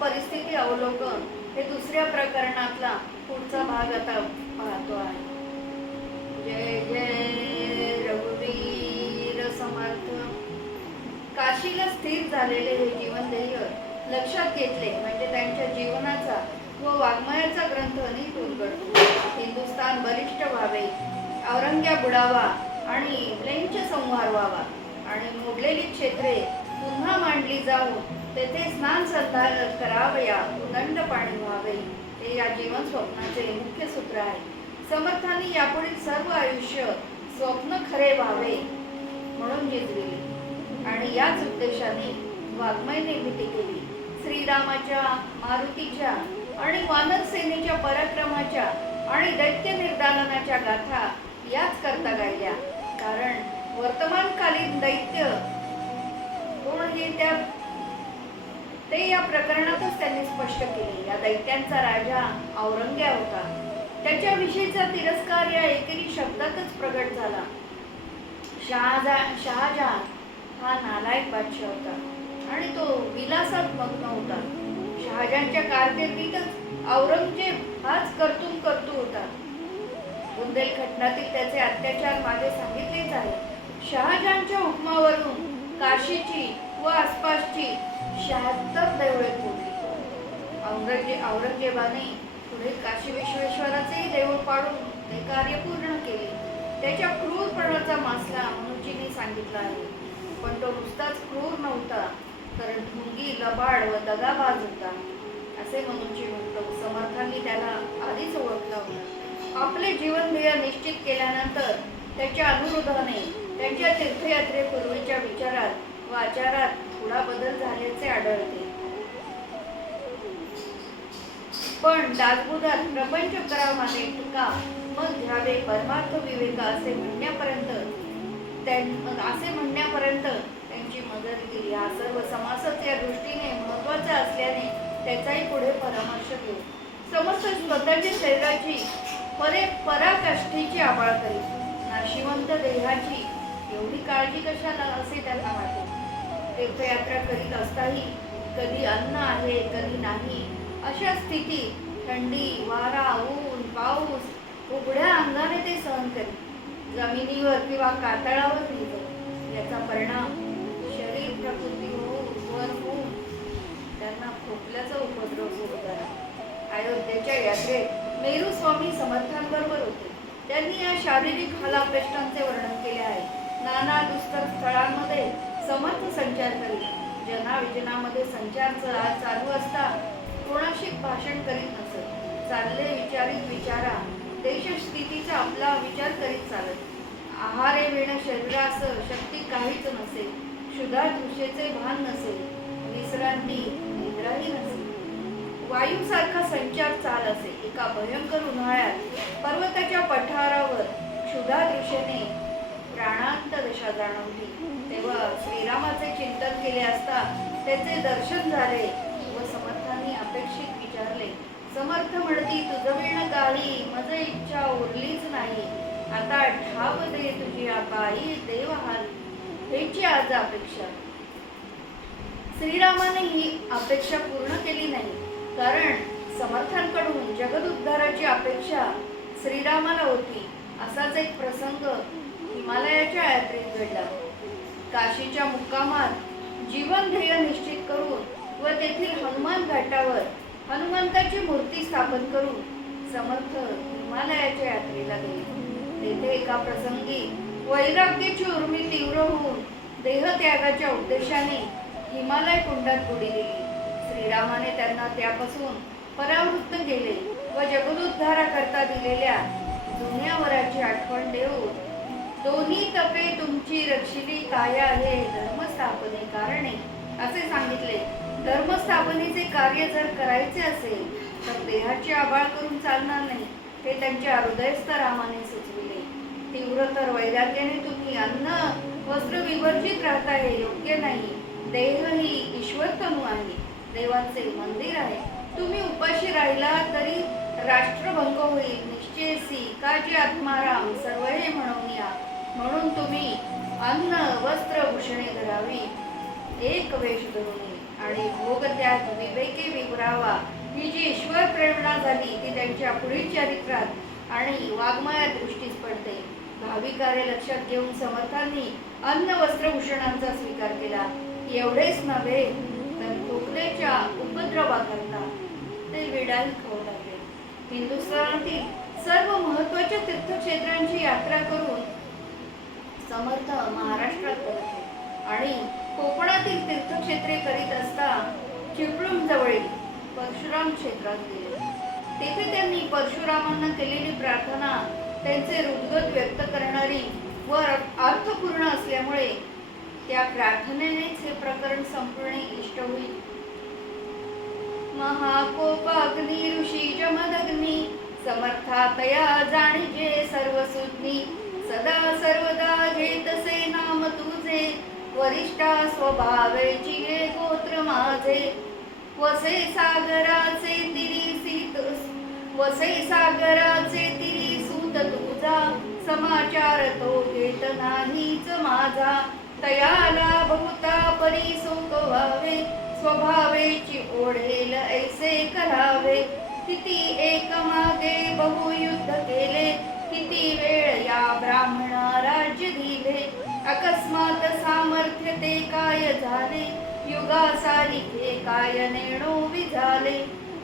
परिस्थिती अवलोकन हे दुसऱ्या प्रकरणातला पुढचा भाग आता पाहतो आहे. जय जय रघुवीर समर्थ. काशीला स्थिर झालेले हे जीवनध्येय लक्षात घेतले म्हणजे त्यांच्या जीवनाचा व वाङ्मयाचा ग्रंथ नीट उलगडतो. हिंदुस्थान बलिष्ठ व्हावे, औरंग्या बुडावा आणि लेंच संहार व्हावा आणि मोडलेली क्षेत्रे पुन्हा मांडली जाऊन तेथे स्नान संधार करावया, उदंड पाणी व्हावे, हे या जीवन स्वप्नाचे मुख्य सूत्र आहे. समर्थांनी यापुढील सर्व आयुष्य स्वप्न खरे व्हावे म्हणून जिंकले आणि याच उद्देशाने वाङ्मय निर्मिती केली. श्रीरामाच्या, मारुतीच्या आणि वानर सेनेच्या पराक्रमाच्या आणि दैत्य निर्दालनाच्या गाथा याच करता गायल्या. कारण वर्तमानकालीन दैत्य कोण हे ते या प्रकरणातच त्यांनी स्पष्ट केले. या दैत्यांचा राजा औरंग्या होता. त्याच्याविषयीचा तिरस्कार या एकेरी शब्दातच प्रगट झाला. शहाजहान हा नालायक बादशाह होता आणि तो विलासात मग्न होता. शहाजहानच्या कारकिर्दीतच औरंगजेब हाच कर्तृ होता. बुंदेलखंडातील त्याचे अत्याचार मागे सांगितलेच आहे. शहाजहानच्या हुकमावरून काशीची व आसपासची 76 देवळे फोडली. औरंगजेबाने पुढे काशी विश्वेश्वराचे देऊळ पाडून ते कार्य पूर्ण केले. त्याच्या क्रूरपणाचा मासला मनुजीने सांगितला आहे. पण तो नुसताच क्रूर नव्हता तर ढोंगी, लबाड व दगाबाज होता असे मनुजी म्हणतो. समर्थांनी त्याला आधीच ओळखला होता. आपले जीवन ध्येय निश्चित केल्यानंतर त्याच्या अनुरोधाने त्यांच्या तीर्थयात्रेपूर्वीच्या विचारात व आचारात थोडा बदल झाल्याचे आढळते. पण दासबोधात प्रपंच करावा माने तुका मग घ्यावे परमार्थ विवेका असे म्हणण्यापर्यंत त्यांची मदत केली. हा सर्व समासच या दृष्टीने महत्वाचा असल्याने त्याचाही पुढे परामर्श घेऊ. समस्त स्वतःच्या शरीराची पराकाष्ठेची आबाळ करीत नाशिवंत देहाची एवढी काळजी कशाला असे त्यांना वाटे. तीर्थयात्रा करीत असताही कधी अन्न आहे कधी नाही अशा स्थितीत थंडी, वारा, ऊन, पाऊस उघड्या अंगाने ते सहन करीत जमिनीवर किंवा कातळावर निघत. याचा परिणाम शरीर प्रकृती होऊन त्यांना खोकल्याचा उपद्रव सुरू झाला. अयोध्येच्या यात्रेत मेरू स्वामी समर्थांबरोबर होते. त्यांनी या शारीरिक हालापेष्टांचे वर्णन केले आहे. नाना दुस्तर स्थळांमध्ये समर्थ संचार करीत जनाविजनामध्ये संचार चालू असता कोणाशी भाषण करीत नसत. चालले विचारित विचारा देशस्थितीचा आपला विचार करीत चालत. आहारे वेण शरीरास शक्ती काहीच नसे. क्षुधा तृषेचे भान नसे. विश्रांती निद्राही नसे. वायूसारखा संचार चाल असे. एका भयंकर उन्हाळ्यात पर्वताच्या पठारावर क्षुधा तृषेने प्राणांत दशा जाणवली. तेव्हा श्रीरामाचे चिंतन केले असता त्याचे दर्शन झाले व समर्थांनी अपेक्षित विचारले. समर्थ म्हणती तुझविण काही मज इच्छा उरलीच नाही. आता ठाव दे तुझी बाई देव हाल हेची आज अपेक्षा. श्रीरामाने ही अपेक्षा पूर्ण केली नाही. कारण समर्थांकडून जगदुद्धाराची अपेक्षा श्रीरामाला होती. असाच एक प्रसंग हिमालयाच्या यात्रेत घडला. काशीच्या मुक्कामात जीवन ध्येय निश्चित करून व तेथील हनुमान घाटावर हनुमंताची मूर्ती स्थापन करून समर्थ हिमालयाच्या यात्रेला गेले. तेथे एका प्रसंगी वैराग्याची उर्मी तीव्र होऊन देहत्यागाच्या उद्देशाने हिमालय कुंडात बुडी दिली. श्रीरामाने त्यांना त्यापासून परावृत्त केले व जगदुद्धारा करता दिलेल्या जुन्या वराची आठवण देऊन दोन्ही तपे तुमची रक्षिली काय आहे धर्मस्थापने कारणे असे सांगितले. धर्मस्थापनेचे कार्य जर करायचे असेल तर देहाची आबाळ करून चालणार नाही हे त्यांच्या हृदयस्थ रामाने सुचविले. तीव्रतर वैराग्याने तुम्ही अन्न वस्त्र विवर्जित राहता हे योग्य नाही. देह ही ईश्वरतनू आहे, देवाचे मंदिर आहे. तुम्ही उपाशी राहिला तरी राष्ट्रभंग होईल. निश्चयसी काजी आत्माराम सर्व हे म्हणून या. म्हणून तुम्ही अन्न वस्त्र भूषणे धरावी, एक वेश धरून आणि भोग त्याग विवेके विवरावा ही जी ईश्वर प्रेरणा झाली ती त्यांच्या पुढील चरित्रात आणि वाङ्मयात दृष्टीस पडते. भावी कार्य लक्षात घेऊन समर्थांनी अन्न वस्त्र भूषणांचा स्वीकार केला. एवढेच नव्हे तर खोकलेच्या उपद्रवाकरता ते विडाही खाऊ लागले. हिंदुस्थानातील सर्व महत्वाच्या तीर्थक्षेत्रांची यात्रा करून समर्थ महाराष्ट्रात परतले आणि कोकणातील तीर्थक्षेत्रे करीत असता चिपळूण जवळील परशुराम क्षेत्रात गेले. तेथे त्यांनी परशुरामांना केलेली प्रार्थना त्यांचे हृदगत व्यक्त करणारी व अर्थपूर्ण असल्यामुळे त्या प्रार्थनेनेच हे प्रकरण संपूर्ण इष्ट होईल. महाकोपाग्नी ऋषी जमदग्नी समर्थातया जाणीजे सर्व सुज्ञी सदा सर्वदा घेतसे नाम तुझे वरिष्ठा स्वभावेची गे गोत्र माझे वसे सागराचे तिरी सूत तुझा समाचार तो घेत नाहीच माझा तयाला बहुता परी सुख व्हावे स्वभावेची ओढेल ऐसे करावे किती एक मागे बहुयुद्ध केले किती वेळ या ब्राह्मणा राज्य दिले अकस्मात सामर्थ्य ते काय झाले युगासारिखे काय नेणो विझाले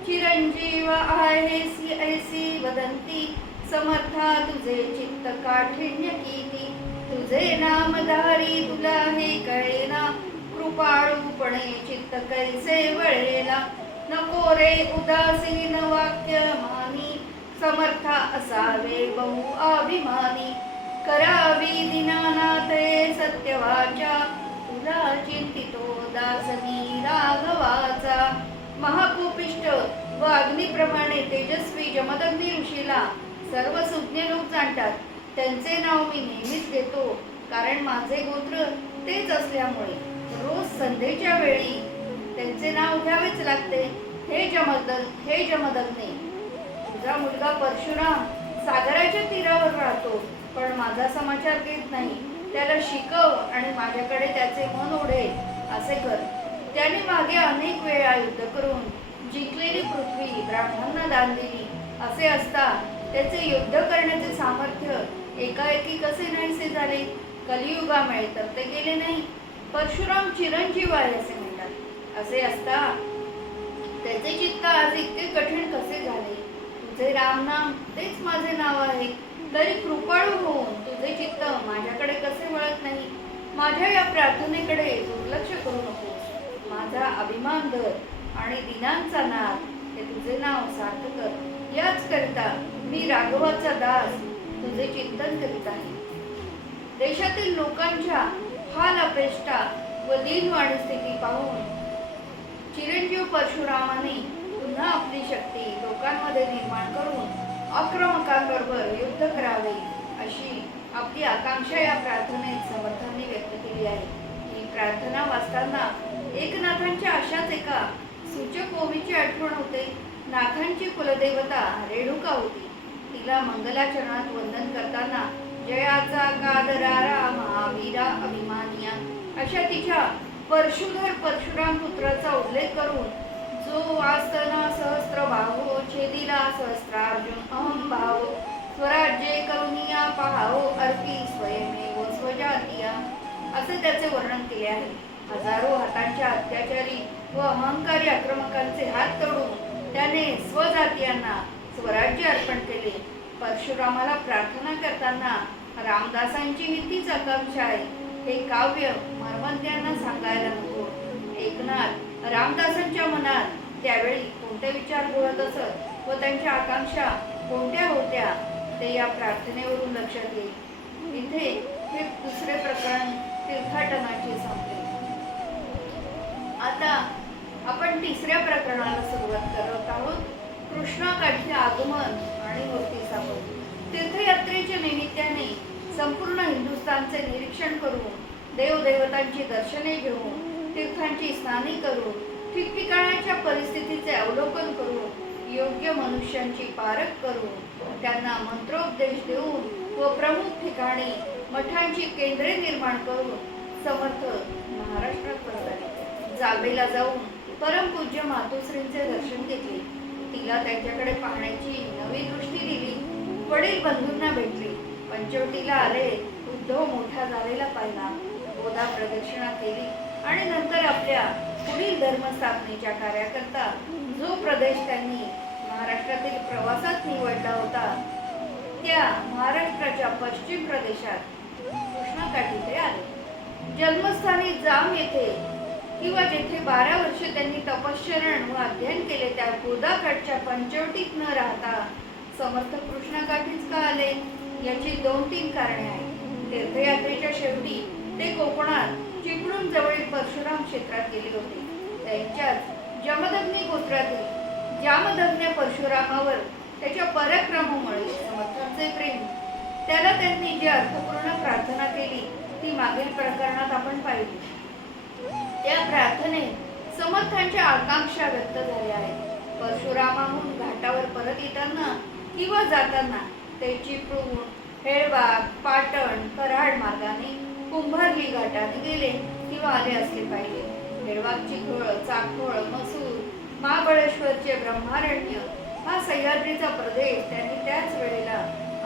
चिरंजीव आहेसी ऐसी वदंती समर्था तुझे चित्त काठिण्य किती तुझे नामधारी तुला हे कळेना कृपाळूपणे चित्त कैसे वळेला नको रे उदासीन वाक्य मानी समर्था असावे बहु अभिमानी करावी दीनानाथे सत्यवाचा तुला चिंतितो दासनी राघवाचा. महाकोपिष्ट व अग्निप्रमाणे तेजस्वी जमदग्नी ऋषीला सर्व सुज्ञ लोक जाणतात. त्यांचे नाव मी नेहमीच घेतो कारण माझे गोत्र तेच असल्यामुळे रोज संध्येच्या वेळी त्यांचे नाव घ्यावेच लागते. हे जमदग्नी तुझा मुलगा परशुराम सागराच्या तीरावर राहतो पण माझा समाचार घेत नाही. त्याला शिकव आणि माझ्याकडे त्याचे मन ओढेल असे कर. त्याने मागे अनेक वेळा युद्ध करून जिंकलेली पृथ्वी ब्राह्मणांना दान दिली असे असता त्याचे युद्ध करण्याचे सामर्थ्य एकाएकी कसे नाहीसे झाले. कलियुगामुळे तर ते गेले नाही. परशुराम चिरंजीव आहे असे म्हणतात. असे असता त्याचे चित्त आज इतके कठीण कसे झाले. तुझे राम नाम तेच माझे नाव आहे तरी कृपाळू होऊन तुझे चित्त माझ्याकडे कसे वळत नाही. माझ्या या प्रार्थनेकडे दुर्लक्ष करू नको. माझा अभिमान धर आणि दिनांचा नाद हे तुझे नाव सार्थ कर. याच करता मी राघवाचा दास तुझे चिंतन करीत आहे. देशातील लोकांच्या हाल अपेष्टा व दीनवाणी स्थिती पाहून चिरंजीव परशुरामाने पुन्हा आपली शक्ती लोकांमध्ये निर्माण करून आक्रमकांबरोबर युद्ध करावे अशी आपली आकांक्षा या प्रार्थनेत समर्थांनी व्यक्त केली आहे. ही प्रार्थना वाचताना एकनाथांच्या अशाच एका सूचक ओवीची आठवण होते. नाथांची कुलदेवता रेणुका होती. तिला मंगलाचरणात वंदन करताना जयाचा कादरारा महावीरा अभिमानिया अशा तिच्या परशुधर परशुराम पुत्राचा उल्लेख करून जो वास्तना सहस्त्र भावो छेदिला सहस्त्रार्जुन अहम भावो स्वराज्ये करुनिया पहावो अर्पी स्वयमेव स्वजातीया असे त्याचे वर्णन केले आहे. हजारो हातांच्या अत्याचारी व अहंकारी आक्रमकांचे हात तोडून त्याने स्वजातीयांना स्वराज्य अर्पण केले. परशुरामाला प्रार्थना करताना रामदासांची ही तीच आकांक्षा आहे. हे काव्य मर्मज्ञांना सांगायला नको. एकनाथ रामदासांच्या मनात त्यावेळी कोणते विचार घोळत असत व त्यांच्या आकांक्षा कोणत्या होत्या ते या प्रार्थनेवरून लक्षात येईल. इथे हे दुसरे प्रकरण तीर्थाटनाचे संपले. आता आपण तिसऱ्या प्रकरणाला सुरुवात करत आहोत. कृष्णाकाठी आगमन आणि मूर्ती स्थापन. तीर्थयात्रेच्या निमित्ताने संपूर्ण हिंदुस्थानचे निरीक्षण करून देवदेवतांची दर्शने घेऊन तीर्थांची स्नाने करून ठिकठिकाणाच्या परिस्थितीचे अवलोकन करून योग्य मनुष्यांची पारख करून त्यांना मंत्रोपदेश देऊन व प्रमुख ठिकाणी मठांची केंद्रे निर्माण करून समर्थ महाराष्ट्रात परत आले. जाबेला जाऊन परमपूज्य मातोश्रींचे दर्शन घेतले. तिला त्यांच्याकडे पाहण्याची नवी दृष्टी दिली. वडील बंधूंना भेटले. पंचवटीला आले. उद्धव मोठा झालेला पाहिला. गोदा प्रदक्षिणा केली आणि नंतर आपल्या पुढील धर्मस्थापनेच्या कार्याकरता जो प्रदेश त्यांनी महाराष्ट्रातील प्रवासात निवडला होता त्या महाराष्ट्राच्या पश्चिम प्रदेशात कृष्णाकाठी ते आले. जन्मस्थानी जाम येथे किंवा जेथे 12 वर्षे त्यांनी तपश्चरण व अध्ययन केले त्या गोदाकाठच्या पंचवटीत न राहता समर्थ कृष्णाकाठीच का आले याची 2-3 कारणे आहेत. तीर्थयात्रेच्या शेवटी ते कोकणात चिपळूण जवळील परशुराम क्षेत्रात गेले होते. त्यांच्याच जमदग्नी गोत्रातील जामदग्नी परशुरामावर त्याच्या पराक्रमामुळे समर्थांचे प्रेम, त्याला त्यांनी जी अर्थपूर्ण प्रार्थना केली ती मागील प्रकरणात आपण पाहिली. त्या प्रार्थनेत समर्थांच्या आकांक्षा व्यक्त झाल्या आहेत. परशुरामाहून घाटावर परत येताना किंवा जाताना ते चिपळूण, हेळवाग, पाटण, कराड मार्गाने कुंभारली घाटाने गेले किंवा आले असले पाहिजे. हेळवागची घोळ, चाकवळ, मसूर, महाबळेश्वरचे ब्रह्मारण्य हा सह्याद्रीचा प्रदेश त्यांनी त्याच वेळेला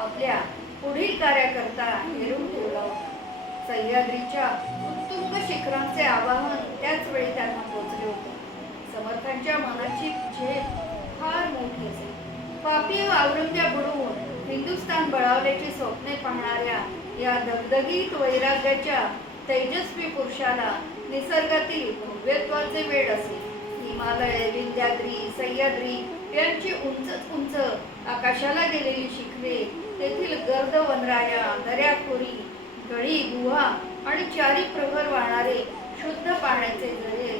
आपल्या पुढील कार्याकरता हेरून ठेवला होता. सह्याद्रीच्या उत्तुंग शिखरांचे आवाहन त्याच वेळी त्यांना पोचले होते. समर्थांच्या मनाची झेप फार मोठी असेल. पापी व आवृत्त्या बुडवून हिंदुस्थान बळावल्याची स्वप्ने पाहणाऱ्या या दगदगीत वैराग्याच्या तेजस्वी पुरुषाला निसर्गातील भव्यत्वाचे वेड असे. हिमालय, विंध्याद्री, सह्याद्री यांची उंच आकाशाला गेलेली शिखरे, तेथील गर्द वनराया, दऱ्याखोरी, गळी, गुहा आणि चारी प्रहर वाहणारे शुद्ध पाण्याचे झरे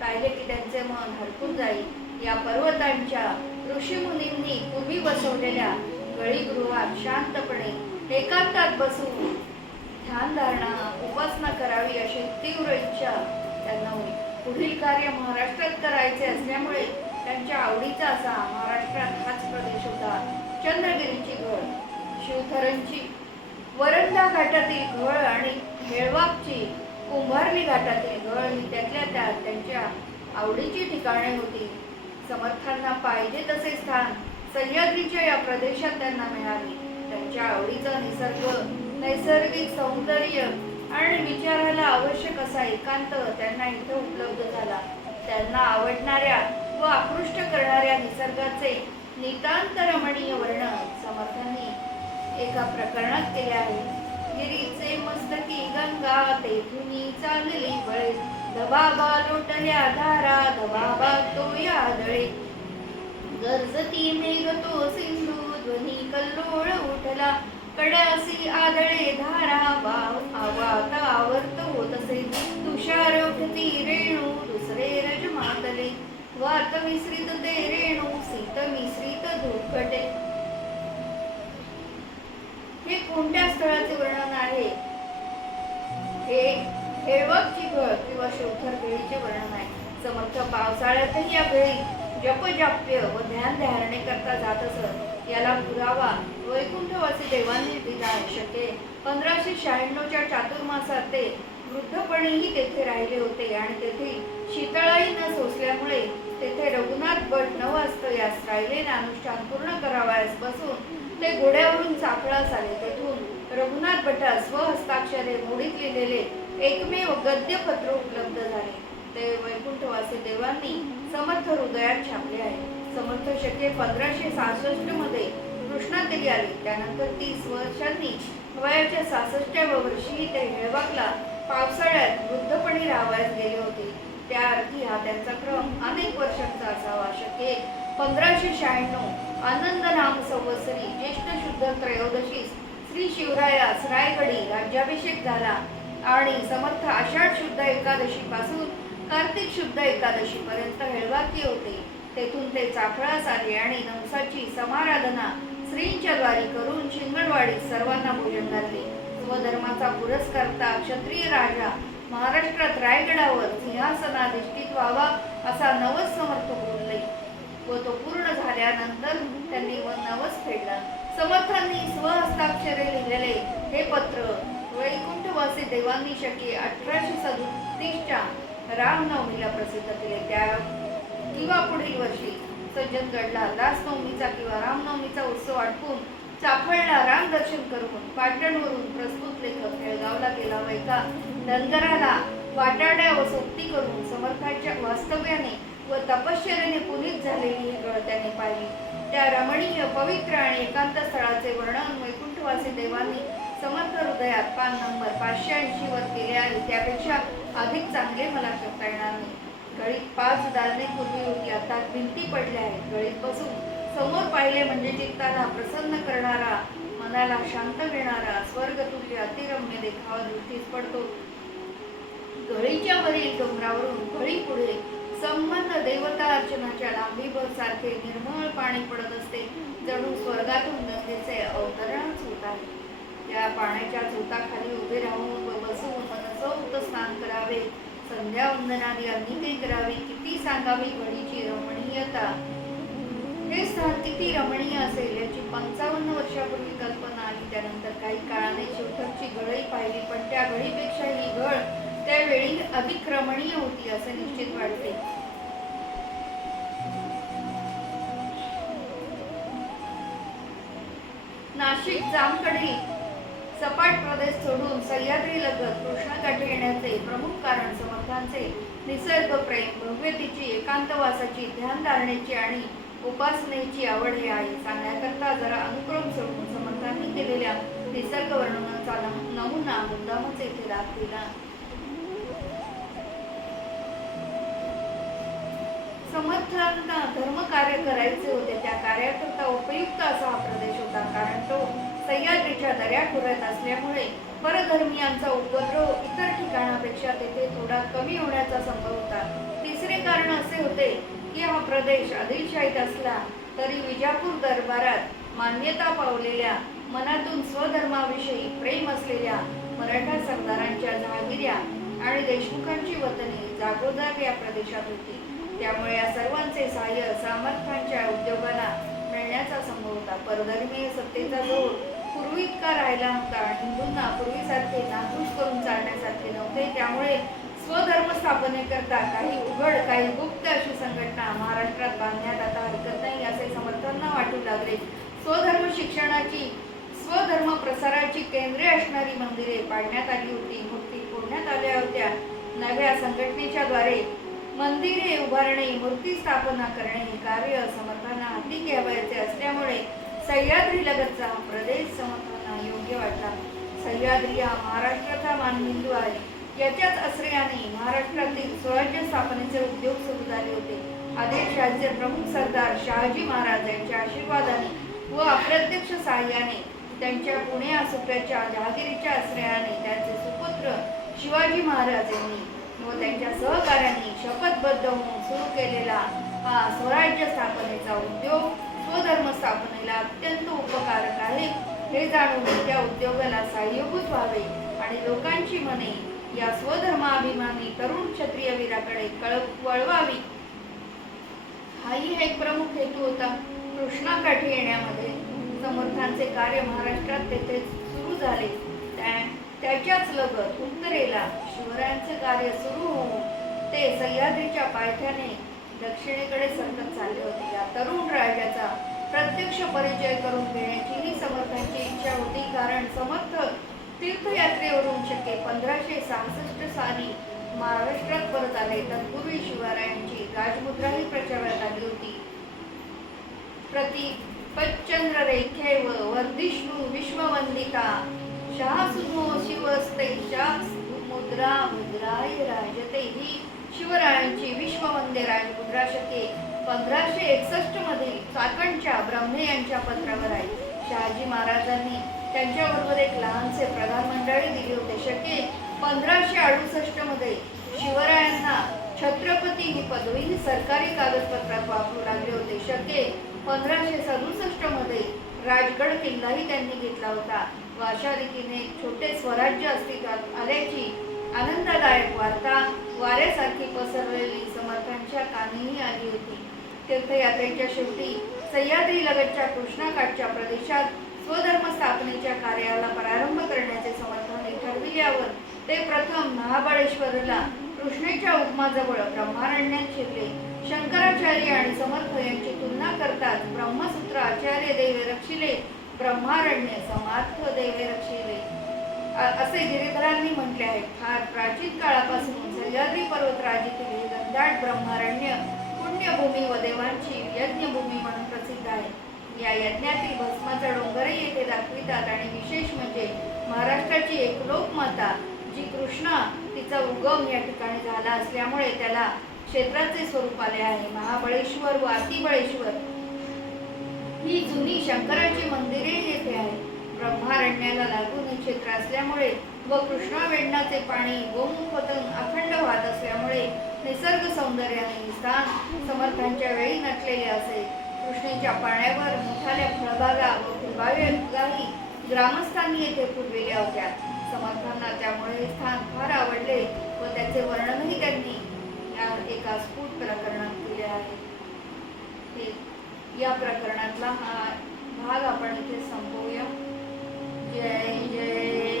पाहिले की त्यांचे मन हरपून जाईल. या पर्वतांच्या ऋषीमुनींनी पूर्वी बसवलेल्या गळीगृहात शांतपणे एकांतात बसून ध्यानधारणा, उपासना करावी अशी तीव्र इच्छा त्यांना होती. पुढील कार्य महाराष्ट्रात करायचे असल्यामुळे त्यांच्या आवडीचा असा महाराष्ट्रात हाच प्रदेश होता. चंद्रगिरीची घळ, शिवथरंची वरंदा घाटातील घळ आणि हेळवागची कुंभारली घाटातील घळ ही त्यातल्या त्यात त्यांच्या आवडीची ठिकाणे होती. समर्थांना पाहिजे तसे स्थान सह्याद्रीच्या या प्रदेशात त्यांना मिळाले. त्यांच्या आवडीचा निसर्ग, नैसर्गिक सौंदर्य आणि विचाराला आवश्यक असा एकांत त्यांना इथे उपलब्ध झाला. त्यांना आवडणाऱ्या व आकृष्ट करणाऱ्या निसर्गाचे नितांत रमणीय वर्णन समर्थांनी एका प्रकरणात केले आहे. गिरीचे मस्तकी गंगा तेथुनी चालली बळे, धबाबा लोटल्या धारा धबाबा तो यादळे, गर्जती मेघ तो सिंधू ध्वनी कल्लोळ उठला, कड्यासी आदळे धारा वात आवर्त होत असे, तुषार उठती रेणू दुसरे रजमातले, वात मिश्रित ते रेणू सीत मिश्रित धुकटे. हे कोणत्या स्थळाचे वर्णन आहे? हे हेळवागची घळ किंवा शिवथर भेळीचे वर्णन आहे. समर्थ पावसाळ्यातही या भेळी जपजाप्य व ध्यान धारणे करता जात असत. याला पुरावा वैकुंठवासी देवांनी दिला आहे. शके 1596च्या चातुर्मासात ते वृद्धपणीही तेथे राहिले होते आणि तेथे शीतळाई न सोसल्यामुळे तेथे रघुनाथ भट नवअस्तयास राहिलेले अनुष्ठान पूर्ण करावयास बसून ते घोड्यावरून चाकळास आले. तेथून रघुनाथ भटास स्वहस्ताक्षरे मोडीत लिहिलेले एकमेव गद्यपत्र उपलब्ध झाले. ते वैकुंठवासी देवांनी समर्थ हृदयात छापले आहे. समर्थ शके 1566 मध्ये कृष्णागिरी आले. त्यानंतर 30 वर्षांनी वयाच्या 66व्या वर्षी ते हेळवागला पावसाळ्यात वृद्धपणी राहावयास गेले होते. त्या अर्थी हा त्यांचा क्रम अनेक वर्षांचा असावा. शके 1596 आनंद नाम संवत्सरी ज्येष्ठ शुद्ध त्रयोदशीस श्री शिवरायास रायगडी राज्याभिषेक झाला आणि समर्थ आषाढ शुद्ध एकादशी पासून कार्तिक शुद्ध एकादशी पर्यंत हेळवागी होते. तेथून ते चाफळास आले आणि नवसाची समाराधना श्रींच्या द्वारी करून शिंगणवाडीत सर्वांना भोजन घातले. स्वधर्माचा पुरस्कर्ता क्षत्रिय राजा महाराष्ट्रात रायगडावर सिंहासनाधिष्ठित व्हावा असा नवस समर्थ बोलले व तो पूर्ण झाल्यानंतर त्यांनी नवस फेडला. समर्थांनी स्वहस्ताक्षरे लिहिलेले हे पत्र वैकुंठवासी देवांनी शके 1837च्या रामनवमीला प्रसिद्ध केले. त्या किंवा पुढील वर्षी सज्जनगडला दासनवमीचा किंवा रामनवमीचा उत्सव आटपून चाफळला राम दर्शन करून पाटणवरून प्रस्तुत लेखक हेळगावला गेला व एका धनगराला वाटाड्या व सोबती करून समर्थांच्या वास्तव्याने व तपश्चर्याने पुनीत झालेली ही गळ त्याने पाहिली. त्या रमणीय पवित्र आणि एकांत स्थळाचे वर्णन वैकुंठवासी देवांनी समर्थ हृदयात पान नंबर 580 वर केले आहे. त्यापेक्षा अधिक चांगले मला करता येणार नाही. गळीत 5 दालने पूर्वी होती, आता भिंती पडल्या आहेत. गळीत बसून समोर पाहिले म्हणजे चित्ताला प्रसन्न करणारा, मनाला शांत घेणारा स्वर्गतुल्य अतिरम्य देखावा दृष्टीस पडतो. गळीच्या वरील डोंगरावरून गळी पुढे संबंध देवता अर्चनाच्या लांबीभर सारखे निर्मळ पाणी पडत असते, जणू स्वर्गातून गंगेचे अवतरणच होत आहे. त्या पाण्याच्या झोताखाली उभे राहून व बसून मनसोक्त स्नान करावे, संध्यावंदनादी अन्य करावी. किती सांगावी घडीची रमणीयता. हे स्थान किती रमणीय असेल याची 55 वर्षापूर्वी कल्पना आली. त्यानंतर काही काळाने शिवठरची गळही पाहिली, पण त्या गळीपेक्षा ही गळ त्यावेळी अधिक रमणीय होती असे निश्चित वाटते. नाशिक जामकडील सपाट प्रदेश सोडून सह्याद्री लगत कृष्णाकाठी येण्याचे प्रमुख कारण समर्थांचे निसर्ग प्रेम, भव्यतेची, एकांतवासाची, ध्यान धारणेची आणि उपासनेची आवड हे आहे. सांगण्याकरता जरा अनुक्रम सोडून समर्थांनी केलेल्या निसर्ग वर्णनाचा नमुना मुद्दामच येथे दाखविला. समर्थांना धर्म कार्य करायचे होते. त्या कार्याकरता उपयुक्त असा हा प्रदेश होता, कारण तो सह्याद्रीच्या दऱ्याखोऱ्यात असल्यामुळे परधर्मीयांचा उपद्रव इतर ठिकाणापेक्षा तेथे थोडा कमी होण्याचा संभव होता. तिसरे कारण असे होते की हा प्रदेश आदिलशाहीत असला तरी विजापूर दरबारात मान्यता पावलेल्या, मनातून स्वधर्माविषयी प्रेम असलेल्या मराठा सरदारांच्या जहागिऱ्या आणि देशमुखांची वतने जागोजाग या प्रदेशात होती. त्यामुळे या सर्वांचे सहाय्य सामर्थ्यांच्या उद्योगाला मिळण्याचा संभव होता. परधर्मीय सत्तेचा जोर पूर्वी इतका राहिला नव्हता. हिंदूंना पूर्वीसारखे नाखुश करून चालण्यासारखे नव्हते. त्यामुळे स्वधर्म स्थापनेकरता काही उघड काही गुप्त अशी संघटना महाराष्ट्रात बांधण्यात आता हरकत नाही असे समर्थांना वाटू लागले. स्वधर्म शिक्षणाची, स्वधर्म प्रसाराची केंद्रे असणारी मंदिरे पाडण्यात आली होती, मूर्ती फोडण्यात आल्या होत्या. नव्या संघटनेच्या द्वारे मंदिरे उभारणे, मूर्ती स्थापना करणे हे कार्य समर्थांना हाती घ्यावयाचे असल्यामुळे सह्याद्री लगतचा प्रदेश समर्थांना योग्य वाटला. सह्याद्री हा महाराष्ट्राचा मानबिंदू आहे. याच्याच आश्रयाने महाराष्ट्रातील स्वराज्य स्थापनेचे उद्योग सुरू झाले होते. आदिलशाहीचे प्रमुख सरदार शहाजी महाराज यांच्या आशीर्वादाने व अप्रत्यक्ष सहाय्याने त्यांच्या पुणे आसुट्याच्या जहागिरीच्या आश्रयाने त्यांचे सुपुत्र शिवाजी महाराज यांनी व त्यांच्या सहकार्यांनी शपथबद्ध होऊन सुरू केलेला हा स्वराज्य स्थापनेचा उद्योग स्वधर्म स्थापनेला अत्यंत उपकारक आहे हे जाणून त्या उद्योगाला सहाय्यभूत व्हावे आणि लोकांची मने या स्वधर्माभिमानी तरुण क्षत्रिय वीराकडे वळवावी, हाही एक प्रमुख हेतू होता. कृष्णाकाठी येण्यामध्ये समर्थांचे कार्य महाराष्ट्रात तेथे सुरू झाले. त्याच्याच लगत उत्तरेला शिवरायांचे कार्य सुरू होऊन ते सह्याद्रीच्या पायथ्याने दक्षिणेकडे सरकत चालले होते. या तरुण राजाचा प्रत्यक्ष परिचय करून घेण्याची ही समर्थांची इच्छा होती, कारण समर्थ तीर्थयात्रेवरून शके 1566 साली महाराष्ट्रात परत आले. तत्पूर्वी शिवरायांची राजमुद्राही प्रचारात आली होती. प्रतिपच्चंद्र रेखेव वर्धिष्णू विश्ववंदिता शाहसुमो शिवस्ते मुद्रा मुद्राय राजते ही शिवरायांची विश्ववंदे राजमुद्रा शके 1561 मध्ये चाकणच्या ब्रह्मे यांच्या पत्रावर आहे. शहाजी महाराजांनी त्यांच्याबरोबर एक लहानसे प्रधानमंडळी दिले होते. शके 1568 मध्ये शिवरायांना छत्रपती ही पदवी सरकारी कागदपत्रात वापरू लागले होते. शके 1567 मध्ये राजगड किल्लाही त्यांनी घेतला होता व अशा रीतीने छोटे स्वराज्य अस्तित्वात आल्याची आनंददायक वार्ता वाऱ्यासारखी पसरलेली समर्थांच्या कानीही आली होती. तीर्थयात्रेच्या शेवटी सह्याद्री लगतच्या कृष्णाकाठच्या प्रदेशात स्वधर्म स्थापनेच्या कार्याला प्रारंभ करण्याचे समर्थांनी ठरविल्यावर ते प्रथम महाबळेश्वरला कृष्णेच्या उगमाजवळ ब्रह्मारण्यात शिरले. शंकराचार्य आणि समर्थ यांची तुलना करतात. ब्रह्मसूत्र आचार्य देवे रक्षिले, ब्रह्मारण्य समार्थ देवे रक्षिले असे गिरीधरांनी म्हटले आहे. फार प्राचीन काळापासून सह्याद्री पर्वतराजीतील हे घनदाट ब्रह्मारण्य पुण्यभूमी व देवांची यज्ञभूमी म्हणून प्रसिद्ध आहे. या यज्ञातील भस्माचा डोंगरही येथे दाखवितात. आणि विशेष म्हणजे महाराष्ट्राची एक लोकमाता जी कृष्णा, तिचा उगम या ठिकाणी झाला असल्यामुळे त्याला क्षेत्राचे स्वरूप आले आहे. महाबळेश्वर व अतिबळेश्वर ही जुनी शंकराची मंदिरे येथे आहेत. ब्रह्मारण्याला लागून हे क्षेत्र असल्यामुळे व कृष्णा वेण्णाचे पाणी गोमुखतून अखंड वाहत असल्यामुळे निसर्ग सौंदर्याने हे स्थान समर्थांच्या वेळी नटलेले असे. कृष्णेच्या पाण्यावर मोठाल्या फळबागा व फुलबागाही ग्रामस्थांनी येथे फुलविल्या होत्या. समर्थांना त्यामुळे हे स्थान फार आवडले व त्याचे वर्णनही त्यांनी एका स्फुट प्रकरणात केले आहे. या प्रकरणातला हा भाग आपण इथे संपवूया. जय जय